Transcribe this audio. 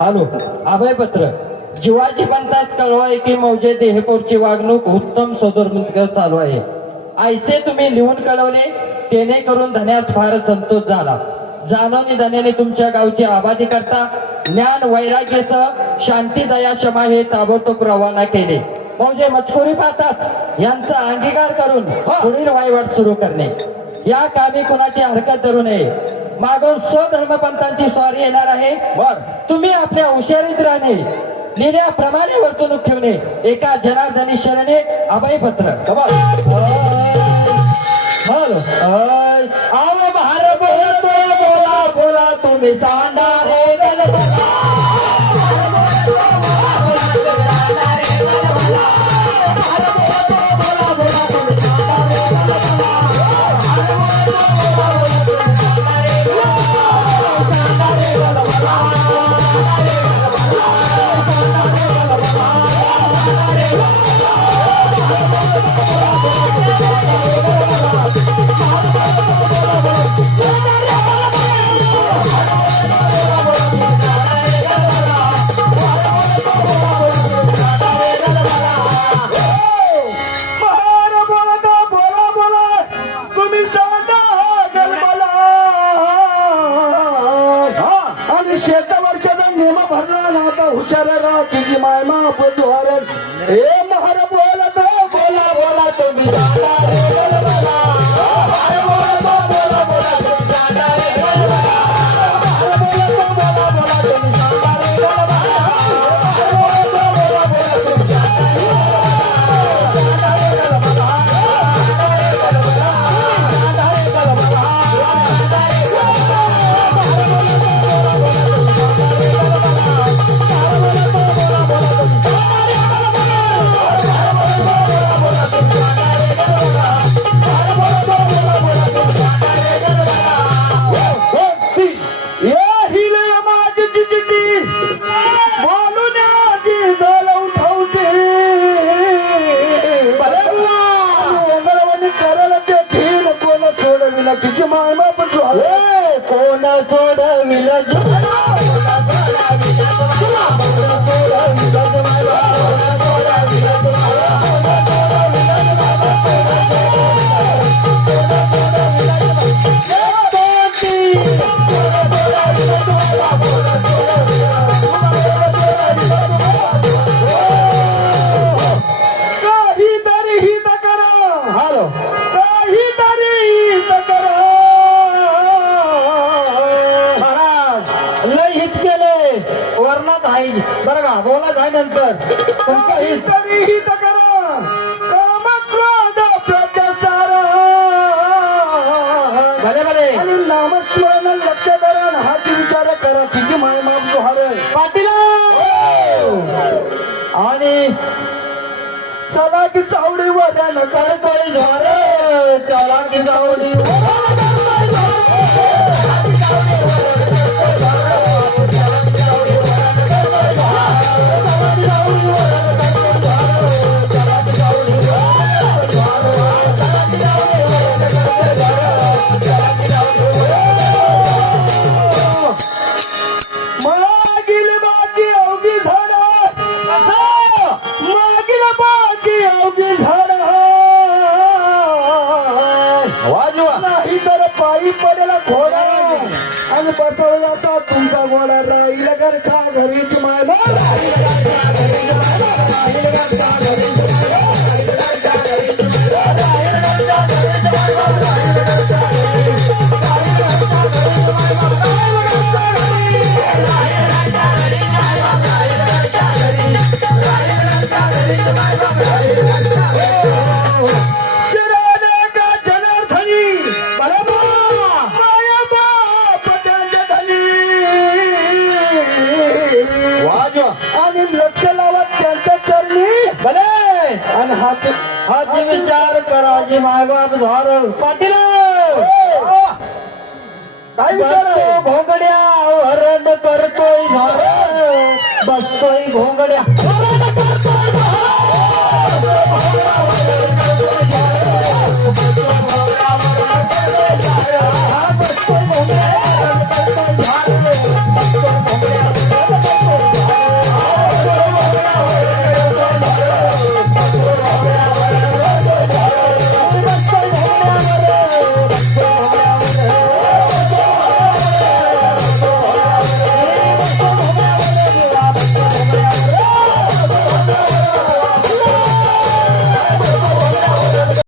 Hello अभयपत्र. जीवाची पंतास कळवाय की मौजे देहपूरची वागणूक उत्तम सदोर्मुख चालू आहे. ऐसे तुम्ही लिहून कळवले तेने करून धन्यास फार संतोष झाला. जाणवणी धन्याने तुमच्या गावची आबादी करता ज्ञान वैराग्यासह शांती दया क्षमा हे ताबडतोब रवाना केले. मौजे मजकुरी पाहताच यांचा अंगीकार करून पुढील वायवाट सुरू करणे. या कामी कुणाची हरकत धरू नये. मागून स्वधर्मपंथांची स्वारी येणार आहे. बर. तुम्ही आपल्या हुशारीत राहणे लिहिल्याप्रमाणे वर्तणूक ठेवणे एका जनार्दनी शरणे अभयपत्र बोला बोला तुम्ही सांडा रे शेत वर्षाचा नियम भरला ना आता हुशार राहा तुझी मायमा माप तू हरण. झाले कोण सोडविल काहीतरी लय हित केले. वर्णात आहे बरं का बोला आहे नंतर. तुमचं हित काहीतरी हित करा. काम क्रोध प्रत्यासार भले भले. आणि नामस्मरण लक्ष धरा हाच विचार करा. तिची माय माप जोहार. पाटील! आणि चला की चावडी वड्यानं करतोय झारे चला की जाऊनी तर पायी पडेला घोडा. आणि बसवला तर तुमचा घोडा. राहील घरच्या घरीच मायला आणि लक्ष लावत त्यांच्या चरणी. भले आणि हात हाच विचार कराजी मायबाप झार. पाटील. काय विचार? घोंगड्या हरण करतोय बसतोय घोंगड्या